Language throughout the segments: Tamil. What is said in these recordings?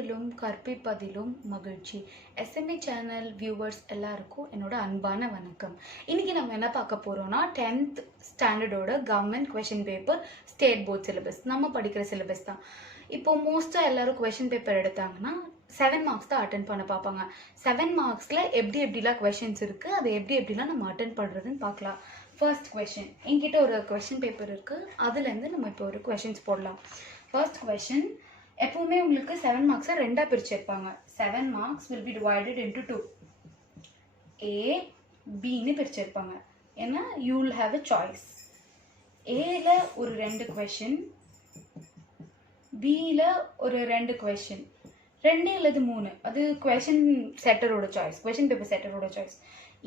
கற்பதிலும் கற்பிப்பதிலும் மகிழ்ச்சி. SMA சேனல் வியூவர்ஸ் எல்லாருக்கும் என்னோட அன்பான வணக்கம். இன்னைக்கு நம்ம என்ன பார்க்க போறோம்னா 10th ஸ்டாண்டர்டோட government question paper state board syllabus. நம்ம படிக்கிற சிலபஸ் தான். இப்போ மோஸ்டா எல்லாரும் கொஷின் பேப்பர் எடுத்தாங்கன்னா 7 மார்க்ஸ் தான் அட்டென்ட் பண்ண பார்ப்பாங்க. 7 மார்க்ஸ்ல எப்படிலாம் கொஷின்ஸ் இருக்கு, அதை எப்படிலாம் நம்ம அட்டென்ட் பண்றதுன்னு பார்க்கலாம். ஃபர்ஸ்ட் கொஷின், என்கிட்ட ஒரு கொஷின் பேப்பர் இருக்கு, அதுல இருந்து நம்ம இப்போ ஒரு கொஷின்ஸ் போடலாம். ஃபர்ஸ்ட் கொஷின், எப்பவுமே உங்களுக்கு 7 மார்க்ஸை ரெண்டா பிரிச்சிருப்பாங்க. 7 marks will be divided into 2. A, Bன்னு பிரிச்சிருப்பாங்க. ஏன்னா you will have a choice. Aல ஒரு 2 கொஷின், Bல ஒரு 2 கொஷின், 2 அல்லது 3, அது கொஷின் செட்டரோட சாய்ஸ், கொஷின் பேப்பர் செட்டரோட சாய்ஸ்.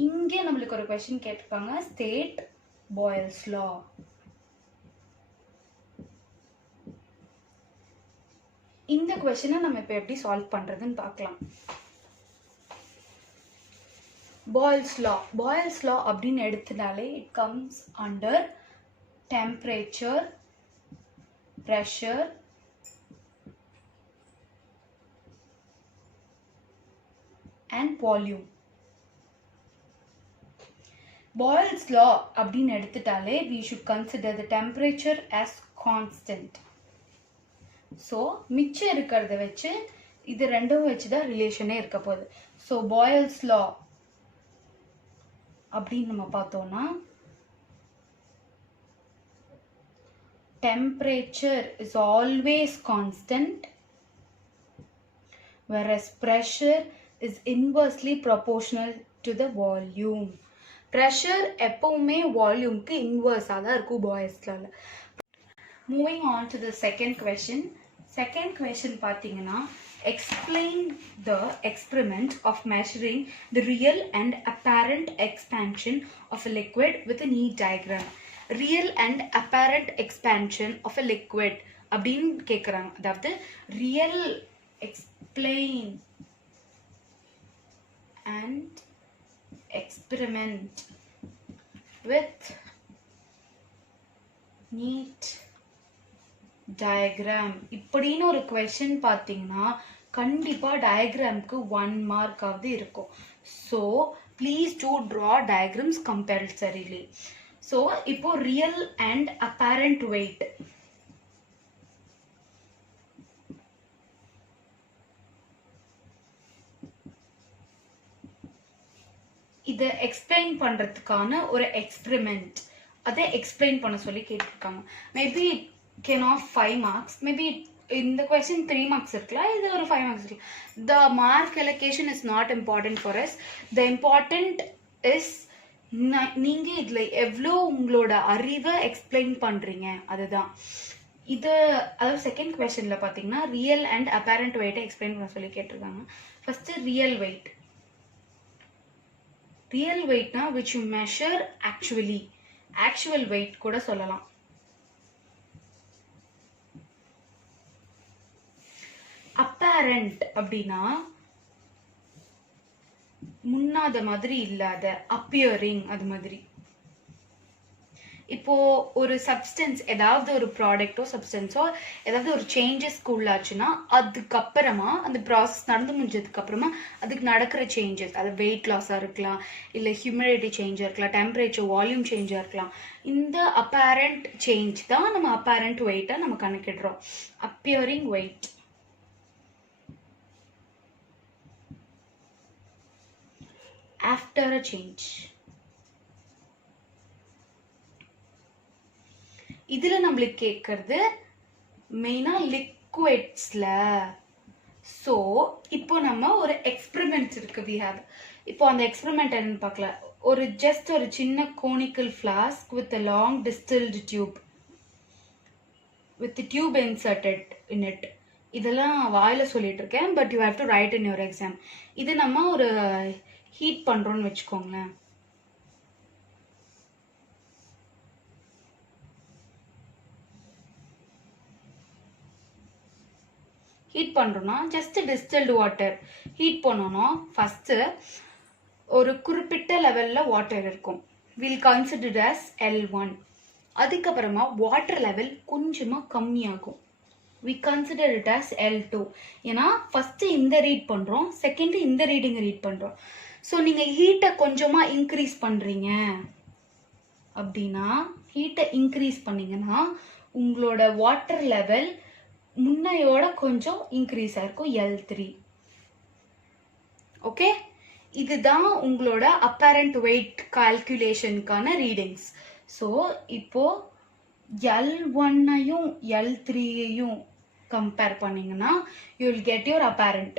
இங்கே நம்மளுக்கு ஒரு கொஷின் கேட்டிருக்காங்க, ஸ்டேட் பாய்ல்ஸ் லா. இந்த கொஸ்டினை நம்ம இப்போ எப்படி சால்வ் பண்றதுன்னு பார்க்கலாம். பாய்ல்ஸ் லா அப்படின்னு எடுத்துட்டாலே it comes under temperature, pressure, and volume. Boyle's law அப்படின்னு எடுத்துட்டாலே we should consider the temperature as constant. So மிச்சம் இருக்கிறத வச்சு இது ரெண்டும் வச்சு தான் ரிலேஷனே இருக்க போகுது. ஸோ பாய்ல்ஸ் லா அப்படின்னு நம்ம பார்த்தோம்னா temperature is always constant whereas pressure is inversely proportional to the volume. pressure எப்பவுமே வால்யூம்க்கு இன்வர்ஸாக தான் இருக்கும் பாய்ல்ஸ் லால. Moving on to the second question. Second question பார்த்தீங்கன்னா, explain the experiment of measuring the real and apparent expansion of a liquid with a neat diagram. Real and apparent expansion of a liquid அப்படின்னு கேட்குறாங்க. அதாவது real explain and experiment with neat diagram இப்படின்னு ஒரு கொஸ்டின் பார்த்தீங்கன்னா கண்டிப்பா டயக்ராம்க்கு 1 மார்க் ஆவது இருக்கும். So please do draw diagrams compulsorily. So இப்போ ரியல் அண்ட் அப்பேரண்ட் வெயிட், இதை எக்ஸ்பிளைன் பண்றதுக்கான ஒரு எக்ஸ்பெரிமெண்ட், அதை எக்ஸ்பிளைன் பண்ண சொல்லி கேட்டிருக்காங்க. Maybe can of 5 marks, maybe in the question 3 marks irukla, idu or 5 marks irukla. The mark allocation is not important for us. The important is நீங்க இதுல எவ்வளோ உங்களோட அறிவை எக்ஸ்பிளைன் பண்றீங்க, அதுதான் இது. அதாவது செகண்ட் கொஸ்டின்ல பாத்தீங்கன்னா ரியல் அண்ட் அப்பேரண்ட் வெயிட்டை எக்ஸ்பிளைன் பண்ண சொல்லி கேட்டிருக்காங்க. First real weight. ரியல் வெயிட்னா which you measure actually, actual weight கூட சொல்லலாம். அப்பேரண்ட் அப்படின்னா முன்னாத மாதிரி இல்லாத, அப்பியரிங் அது மாதிரி. இப்போ ஒரு சப்ஸ்டன்ஸ், ஏதாவது ஒரு ப்ராடக்டோ சப்ஸ்டன்ஸோ ஏதாவது ஒரு சேஞ்சஸ்க்கு உள்ளாச்சுன்னா அதுக்கப்புறமா அந்த ப்ராசஸ் நடந்து முடிஞ்சதுக்கு அப்புறமா அதுக்கு நடக்கிற சேஞ்சஸ், அது வெயிட் லாஸாக இருக்கலாம், இல்லை ஹியூமிடிட்டி சேஞ்சாக இருக்கலாம், டெம்பரேச்சர் வால்யூம் சேஞ்சாக இருக்கலாம். இந்த அப்பேரண்ட் சேஞ்ச் தான் நம்ம அப்பேரண்ட் வெயிட்டை நம்ம கணக்கிடுறோம். Appearing weight. After a change. இதுல நம்மளுக்கு கேட்கறது மெயினா லிக்விட்ஸ்ல. ஸோ இப்போ நம்ம ஒரு எக்ஸ்பெரிமெண்ட் இருக்கு, we have. இப்போ அந்த எக்ஸ்பெரிமெண்ட் என்னன்னு பார்க்கலாம். ஒரு ஜஸ்ட் ஒரு சின்ன conical Flask with a long distilled tube with the tube inserted in it. இதெல்லாம் வாயில சொல்லிட்டு இருக்கேன், but you have to right in your exam. இது நம்ம ஒரு ஹீட் பண்றோம்னு வச்சுக்கோங்களேன். ஹீட் பண்றோம்னா ஜஸ்ட் டிஸ்டில்டு வாட்டர் ஹீட் பண்ணோம்னா ஃபர்ஸ்ட் ஒரு குறிப்பிட்ட லெவல்ல வாட்டர் இருக்கும், வில் கன்சிடர்ட் அஸ் L1. அதுக்கப்புறமா வாட்டர் லெவல் கொஞ்சமா கம்மியாகும். we consider it as L2. ஏன்னா ஃபர்ஸ்ட் இந்த ரீட் பண்றோம், செகண்ட் இந்த ரீடிங் ரீட் பண்றோம். ஸோ நீங்க ஹீட்டை கொஞ்சமா இன்க்ரீஸ் பண்றீங்க அப்படின்னா, ஹீட்டை இன்க்ரீஸ் பண்ணீங்கன்னா உங்களோட வாட்டர் லெவல் முன்னையோட கொஞ்சம் இன்க்ரீஸ் ஆயிருக்கும், L3. ஓகே, இதுதான் உங்களோட அப்பேரண்ட் வெயிட் கால்குலேஷனுக்கான ரீடிங்ஸ். ஸோ இப்போ L1ஐயும் L3ஐயும் கம்பேர் பண்ணீங்கன்னா you will get your apparent.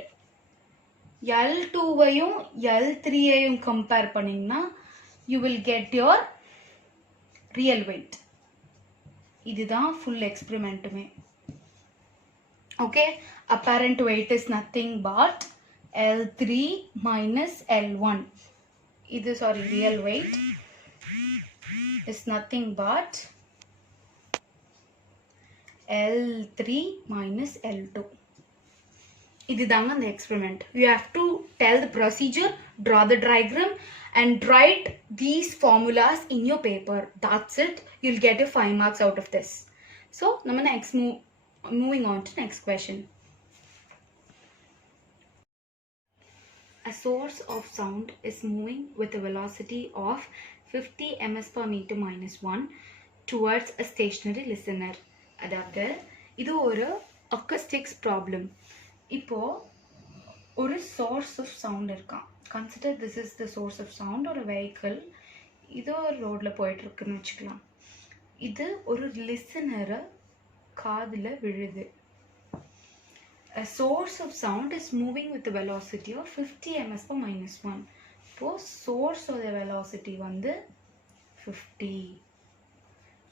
L2ஐயும் L3ஐயும் கம்பேர் பண்ணீங்கன்னா you will get your real weight. இதுதான் full experimentமே. Okay, apparent weight is nothing but L3 minus L1. இது real weight is nothing but L3 minus L2. இதுதாங்க அந்த experiment. You have to tell the procedure, draw the diagram and write these formulas in your paper. That's it. You'll get your 5 marks out of this. So, நம்ம next moving on to next question. A source of sound is moving with a velocity of 50 ms per meter minus 1 towards a stationary listener. அதாவது இது ஒரு acoustics problem. இப்போ ஒரு source of sound இருக்கான். Consider this is the source of sound or a vehicle. இது ஒரு ரோட்ல போயிட்டு இருக்குன்னு வச்சுக்கலாம். இது ஒரு லிசனரை காதுல விழுது. A source of sound is moving with a velocity of 50 ms per minus 1. இப்போ source of the velocity வந்து 50.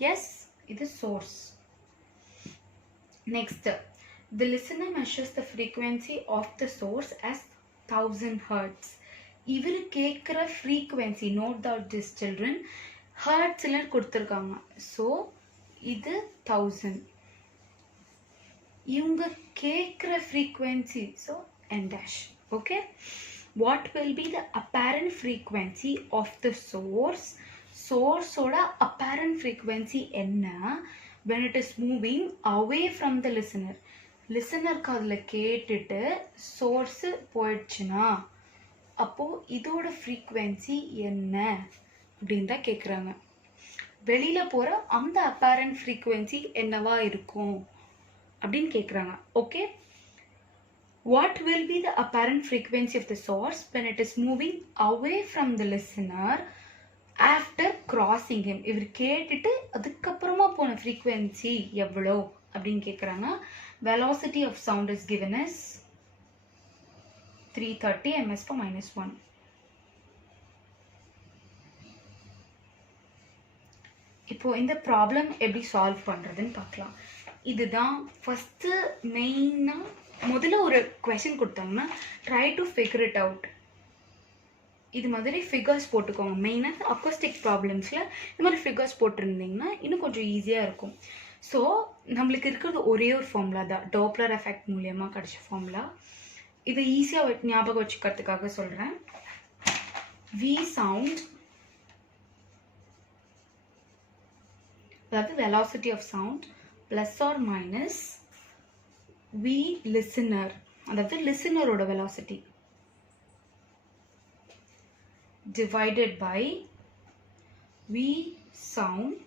Yes, இது source. Next, the listener measures the frequency of the source as 1000 hertz. இவர் கேட்குற frequency, note that this children, hertzல கொடுத்துருக்காங்க. ஸோ இது 1000. இவங்க கேட்குற frequency, so n dash. Okay, what will be the apparent frequency of the source? Source ஓட apparent frequency என்ன when it is moving away from the listener? listener காதுல கேட்டுட்டு source போயிடுச்சுன்னா அப்போ இதோட frequency என்ன அப்படின்னு தான் கேட்குறாங்க. வெளியில போற அந்த apparent frequency என்னவா இருக்கும் அப்படின்னு கேட்குறாங்க. Okay, what will be the apparent frequency of the source when it is moving away from the listener after crossing him? இவர் கேட்டுட்டு அதுக்கப்புறமா போன frequency எவ்வளோ அப்படின்னு கேட்குறாங்க. velocity of sound is given as 330 ms per minus 1. இப்போ இந்த ப்ராப்ளம் எப்படி சால்வ் பண்ணுறதுன்னு பார்க்கலாம். இதுதான் ஃபஸ்ட்டு மெயினாக முதல்ல ஒரு கொஷின் கொடுத்தாங்கன்னா try to figure it out. இது மாதிரி ஃபிகர்ஸ் போட்டுக்கோங்க. மெயினாக அக்கோஸ்டிக் ப்ராப்ளம்ஸில் இது மாதிரி ஃபிகர்ஸ் போட்டிருந்தீங்கன்னா இன்னும் கொஞ்சம் ஈஸியாக இருக்கும். ஸோ நம்மளுக்கு இருக்கிறது ஒரே ஒரு ஃபார்முலா தான், டாப்லர் எஃபெக்ட் மூலியமாக கிடச்ச ஃபார்முலா. இதை ஈஸியாக ஞாபகம் வச்சுக்கிறதுக்காக சொல்கிறேன். வி சவுண்ட், அதாவது velocity of sound plus or minus V listener, அதாவது லிசனரோட velocity divided by V sound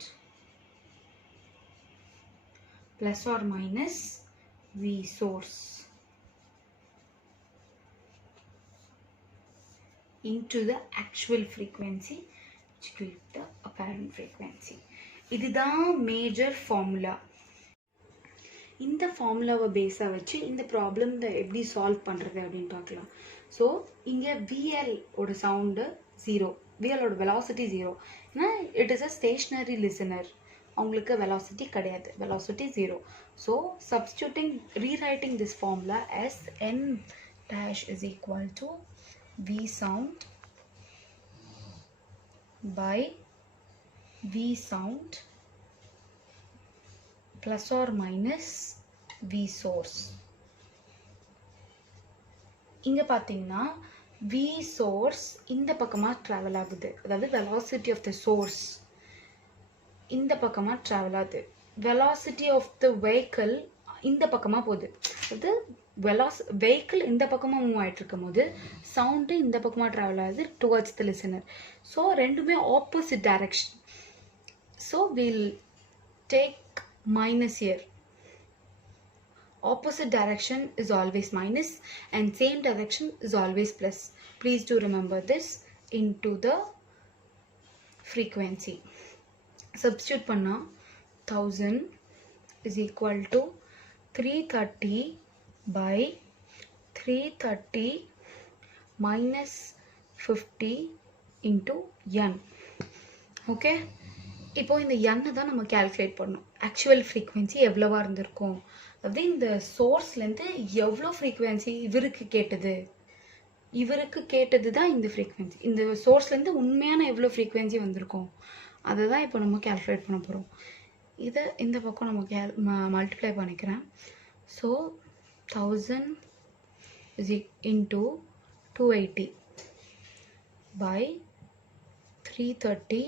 plus or minus V source into the actual frequency which gives the apparent frequency. இதுதான் மேஜர் ஃபார்முலா. இந்த ஃபார்முலாவை பேஸாக வச்சு இந்த ப்ராப்ளம் எப்படி சால்வ் பண்ணுறது அப்படின்னு பார்க்கலாம். ஸோ இங்கே விஎலோட சவுண்டு 0, விஎலோட வெலாசிட்டி 0. ஏன்னா it is a stationery listener, அவங்களுக்கு வெலாசிட்டி கிடையாது, velocity 0. So substituting rewriting this formula as n dash is equal to v sound by V sound plus or minus V source. இங்க பாத்தீங்கன்னா V source இந்த பக்கமா travel ஆகுது, அதாவது velocity of the source இந்த பக்கமா travel ஆகுது. velocity of the vehicle இந்த பக்கமாக போகுது. அது வெஹிக்கிள் இந்த பக்கமாக மூவ் ஆகிட்டு இருக்கும் போது சவுண்டு இந்த பக்கமாக ட்ராவல் ஆகுது டுவர்ட்ஸ் த லிசனர். ஸோ ரெண்டுமே opposite direction. So will take minus year. Opposite direction is always minus and same direction is always plus. Please do remember this into the frequency. Substitute panna 1000 is equal to 330 by 330 minus 50 into n. Okay? இப்போ இந்த n தான் நம்ம கால்குலேட் பண்ணணும். ஆக்சுவல் ஃப்ரீக்வன்சி எவ்வளவா இருந்திருக்கும், அதாவது இந்த சோர்ஸ்லேருந்து எவ்வளோ ஃப்ரீக்வன்சி இவருக்கு கேட்டது தான் இந்த ஃப்ரீக்வன்சி. இந்த சோர்ஸ்லேருந்து உண்மையான எவ்வளோ ஃப்ரீக்வன்சி வந்திருக்கும் அதை தான் இப்போ நம்ம கால்குலேட் பண்ண போகிறோம். இதை இந்த பக்கம் நம்ம மல்டிப்ளை பண்ணிக்கிறேன். So 1000 is into 280 by 330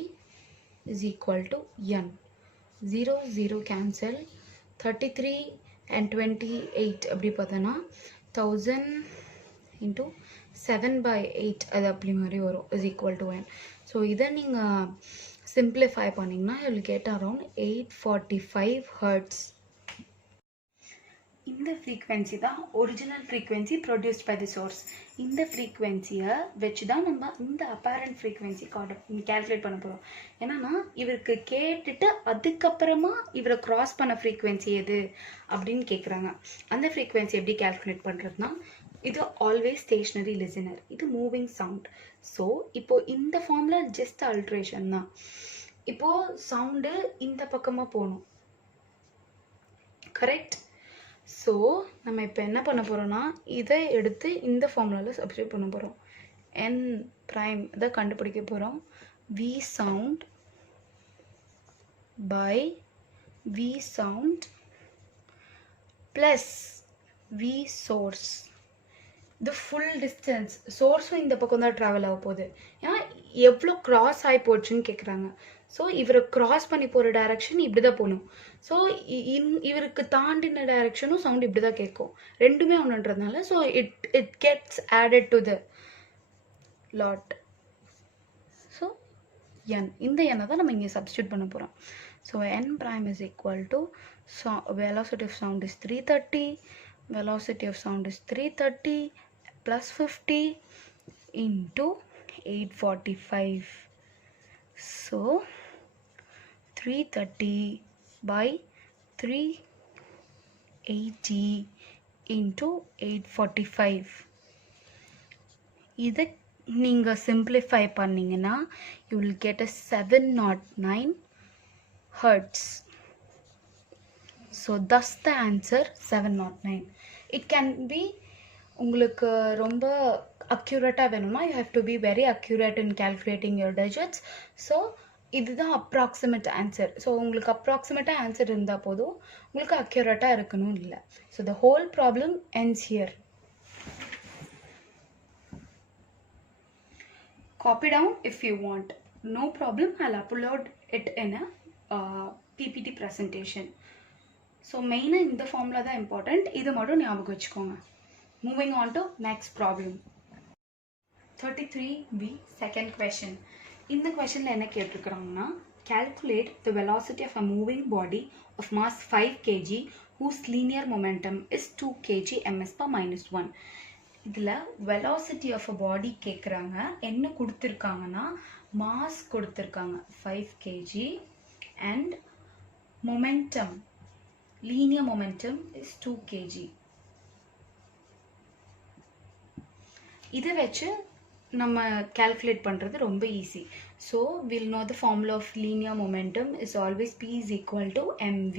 is equal to n. 0 0 cancel. 33 and 28 அப்படி பார்த்தோன்னா 1000 into 7 by 8 அது அப்படி மாதிரி வரும் is equal to n. So இதை நீங்கள் சிம்பிளிஃபை பண்ணிங்கன்னா you will get around 845 hertz. இந்த ஃப்ரீக்வன்சி தான் original frequency produced by the source. இந்த ஃப்ரீக்வன்சியை வச்சு தான் நம்ம இந்த அப்பேரண்ட் ஃப்ரீக்வன்சி கேல்குலேட் பண்ண போகிறோம். ஏன்னா இவருக்கு கேட்டுட்டு அதுக்கப்புறமா இவரை கிராஸ் பண்ண ஃப்ரீக்வன்சி எது அப்படின்னு கேட்குறாங்க. அந்த ஃப்ரீக்வன்சி எப்படி கேல்குலேட் பண்ணுறதுனா, இது ஆல்வேஸ் ஸ்டேஷ்னரி லிசனர், இது மூவிங் சவுண்ட். ஸோ இப்போது இந்த ஃபார்மில் ஜஸ்ட் அல்ட்ரேஷன் தான். இப்போது சவுண்டு இந்த பக்கமாக போகணும், கரெக்ட்? ஸோ நம்ம இப்போ என்ன பண்ண போகிறோம்னா, இதை எடுத்து இந்த ஃபார்முலாவில் சப்ஸ்டிட்யூட் பண்ண போகிறோம். n ப்ரைம் இதை கண்டுபிடிக்க போகிறோம். v sound by v sound plus v source. the full distance சோர்ஸும் இந்த பக்கம் தான் ட்ராவல் ஆக போகுது. ஏன்னா எவ்வளோ கிராஸ் ஆகி போச்சுன்னு கேட்குறாங்க. ஸோ இவரை கிராஸ் பண்ணி போகிற டைரக்ஷன் இப்படி தான் போகணும். ஸோ இவருக்கு தாண்டின டைரக்ஷனும் சவுண்ட் இப்படி தான் கேட்கும். ரெண்டுமே ஒன்றுன்றதுனால so it gets added to the lot. So n, இந்த n தான் நம்ம இங்கே சப்ஸ்டியூட் பண்ண போகிறோம். So n prime is equal to velocity of sound is 330, velocity of sound is 330 plus 50 into 845. So 330 by 380 into 845. இதை நீங்கள் சிம்பிளிஃபை பண்ணிங்கன்னா you will get a 709 hertz. So thus the answer 709. It can be உங்களுக்கு ரொம்ப அக்யூரேட்டாக வேணும்னா you have to be very accurate in calculating your digits. So இதுதான் அப்ராக்சிமேட் ஆன்சர். ஸோ உங்களுக்கு அப்ராக்சிமேட்டாக ஆன்சர் இருந்தால் போதும், உங்களுக்கு அக்யூரேட்டாக இருக்கணும் இல்லை. So the whole problem ends here. Copy down if you want. No problem, I'll upload it in a PPT presentation. So மெயினாக இந்த ஃபார்முலா தான் இம்பார்ட்டண்ட், இது மட்டும் ஞாபகம் வச்சுக்கோங்க. Moving on to next problem. 33B second question. இந்த questionல என்ன கேட்டிருக்கிறாங்கன்னா, calculate the velocity of a moving body of mass 5 kg whose linear momentum is 2 kg ms per minus 1. இதில் velocity of a body கேட்குறாங்க. என்ன கொடுத்துருக்காங்கன்னா, மாஸ் கொடுத்துருக்காங்க 5 kg and momentum, linear momentum is 2 kg. இதை வச்சு நம்ம calculate பண்ணுறது ரொம்ப easy. So we'll know the formula of linear momentum is always P is equal to mv.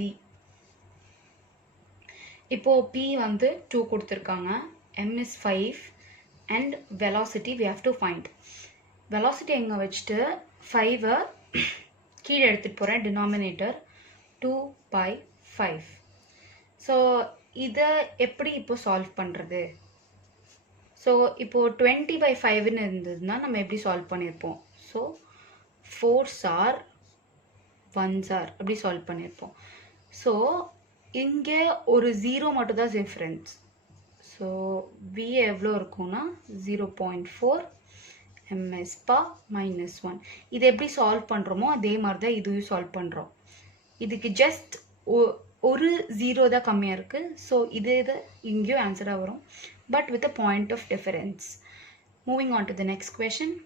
இப்போது P வந்து 2 கொடுத்துருக்காங்க, m is 5 and velocity we have to find. velocity எங்கே வச்சுட்டு 5 கீழே எடுத்துகிட்டு போகிறேன், denominator 2 by 5. ஸோ இதை எப்படி இப்போ சால்வ் பண்ணுறது? ஸோ இப்போது 20 by 5ன்னு இருந்ததுன்னா நம்ம எப்படி சால்வ் பண்ணியிருப்போம்? So 4s are 1s are அப்படி சால்வ் பண்ணியிருப்போம். ஸோ இங்கே ஒரு 0 மட்டும் தான் டிஃப்ரென்ஸ். ஸோ V எவ்வளோ இருக்கும்னா 0.4 ms per -1. இது எப்படி சால்வ் பண்ணுறோமோ அதே மாதிரி தான் இதுவும் சால்வ் பண்ணுறோம். இதுக்கு ஜஸ்ட் ஒரு 0 தான் கம்மியாக இருக்குது. ஸோ இது இங்கேயும் ஆன்சராக வரும், but with a point of difference. Moving on to the next question.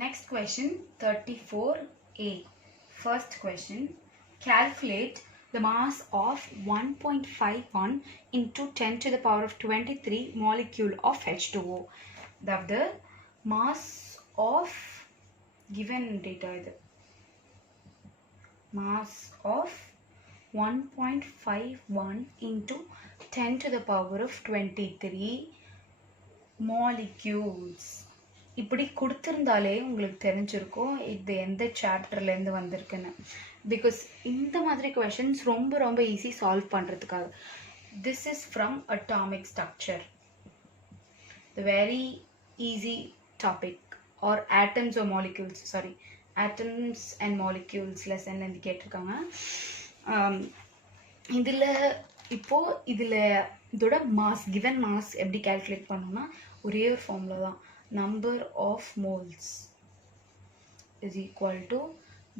Next question 34A. First question, calculate the mass of 1.51 into 10 to the power of 23 molecule of H2O. The mass of given data is mass of 1.51 into 10 to the power of 23 molecules. இப்படி கொடுத்துருந்தாலே உங்களுக்கு தெரிஞ்சிருக்கும் இது எந்த சாப்டர்லேருந்து வந்திருக்குன்னு. பிகாஸ் இந்த மாதிரி கொஷின்ஸ் ரொம்ப ரொம்ப ஈஸி சால்வ் பண்ணுறதுக்காக. This is from atomic structure, the very easy topic. Or atoms or molecules, sorry atoms and molecules லெசன்லேருந்து கேட்டிருக்காங்க. இதில் இதில் இதோட மாஸ், கிவன் மாஸ் எப்படி கால்குலேட் பண்ணோம்னா ஒரே ஒரு ஃபார்முலா தான். Number of moles is equal to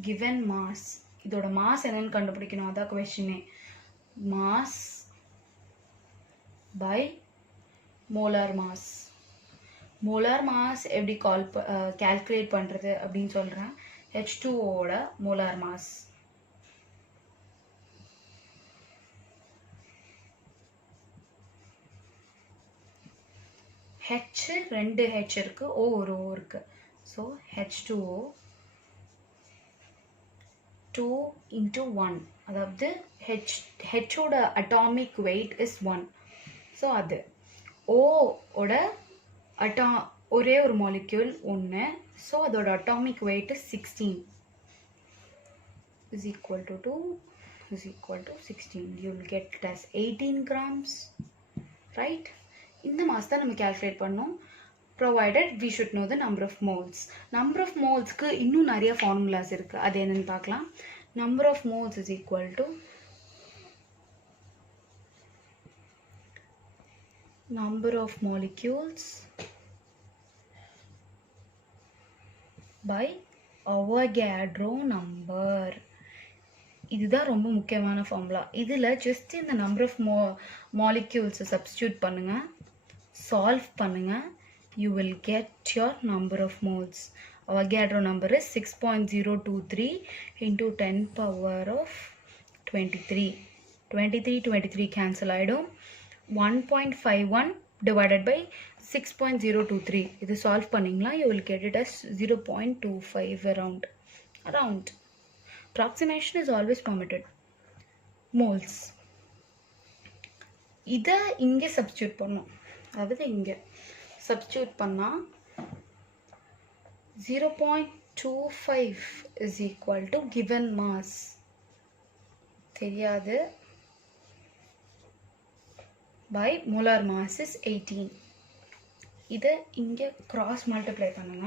given mass. இதோட மாஸ் என்னன்னு கண்டுபிடிக்கணும், அதான் கொஸ்டினே. Mass by molar mass. Molar mass எப்படி கால்குலேட் பண்ணுறது அப்படின்னு சொல்கிறேன். H2O molar mass H 2 H இருக்கு, O ஒரு O இருக்கு. ஸோ H2O 2 into 1, அதாவது Hோட அட்டாமிக் வெயிட் இஸ் 1. ஸோ அது ஓட ஒரே ஒரு மாலிக்யூல் 1. ஸோ அதோட atomic weight is 16 is equal to 2 is equal to 16. You will get it as 18 grams, right? இந்த மாஸ் தான் நம்ம கால்குலேட் பண்ணோம். Provided we should know the number of moles. Number of மோல்ஸ்க்கு இன்னும் நிறைய ஃபார்முலாஸ் இருக்குது, அது என்னன்னு பார்க்கலாம். Number of moles is equal to number of molecules by Avogadro number. இதுதான் ரொம்ப முக்கியமான ஃபார்முலா. இதில் ஜஸ்ட் இந்த நம்பர் ஆஃப் மாலிக்யூல்ஸை சப்ஸ்டியூட் பண்ணுங்கள், solve பண்ணுங்க, you will get your number of moles. Avogadro number is 6.023 into 10 power of 23. 23 cancel ஆயிடும். 1.51 divided by 6.023. இது solve பண்ணிங்களா, you will get it as 0.25 around. Approximation is always permitted. Moles. இதை இங்கே சப்ஸ்டியூட் பண்ணோம், அதாவது இங்கே சப்ஸ்டியூட் பண்ணால் 0.25 is equal to given mass. தெரியாது, by molar mass is 18. இதை இங்கே cross multiply பண்ணுங்க.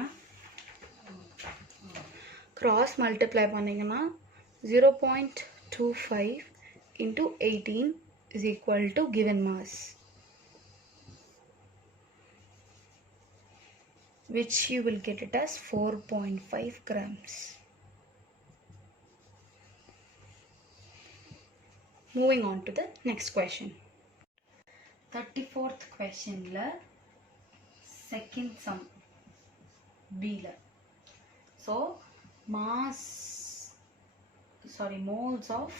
cross multiply பண்ணிங்கன்னா 0.25 into 18 is equal to given mass, which you will get it as 4.5 grams. Moving on to the next question. 34th question la second sum B la. So moles of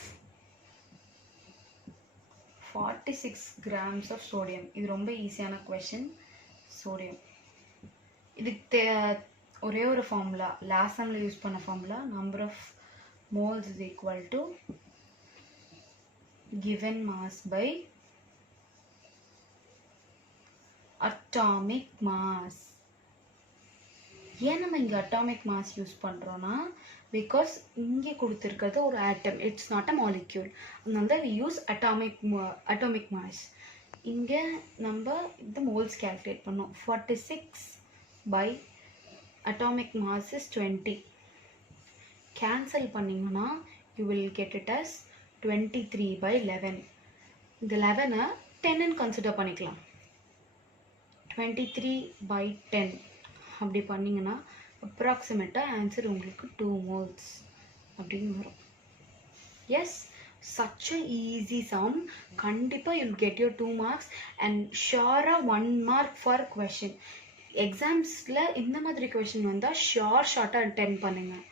46 grams of sodium. இது ரொம்ப ஈஸியான question. sodium இதுக்கு ஒரே ஒரு ஃபார்முலா, லாஸ்ட் டைமில் யூஸ் பண்ண ஃபார்முலா. Number of moles is equal to given mass by atomic mass. ஏன் நம்ம இங்கே அட்டாமிக் மாஸ் யூஸ் பண்ணுறோன்னா, பிகாஸ் இங்கே கொடுத்துருக்கிறது ஒரு atom, it's not a molecule. அதனால தான் வி யூஸ் அட்டாமிக் மாஸ். இங்கே நம்ம இந்த மோல்ஸ் கால்குலேட் பண்ணோம். 46 by atomic mass is 20. Cancel பண்ணிங்கன்னா you will get it as 23/11. இந்த 11 10ன்னு கன்சிடர் பண்ணிக்கலாம். 23/10 அப்படி பண்ணிங்கன்னா அப்ராக்சிமேட்டாக ஆன்சர் உங்களுக்கு 2 moles அப்படின்னு வரும். Yes, such a easy sum. கண்டிப்பாக you'll get your 2 marks and sure 1 mark for question. எக்ஸாம்ஸில் இந்த மாதிரி கொஷின் வந்தால் ஷார்ட்டாக அட்டென்ட் பண்ணுங்கள்.